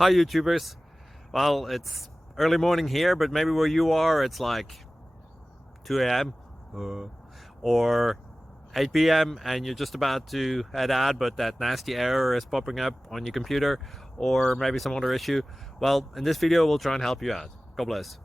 Hi YouTubers. Well, it's early morning here, but maybe where you are it's like 2 a.m. or 8 p.m. and you're just about to head out, but that nasty error is popping up on your computer, or maybe some other issue. Well, in this video we'll try and help you out. God bless.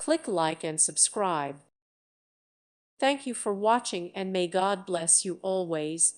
Click like and subscribe. Thank you for watching and may God bless you always.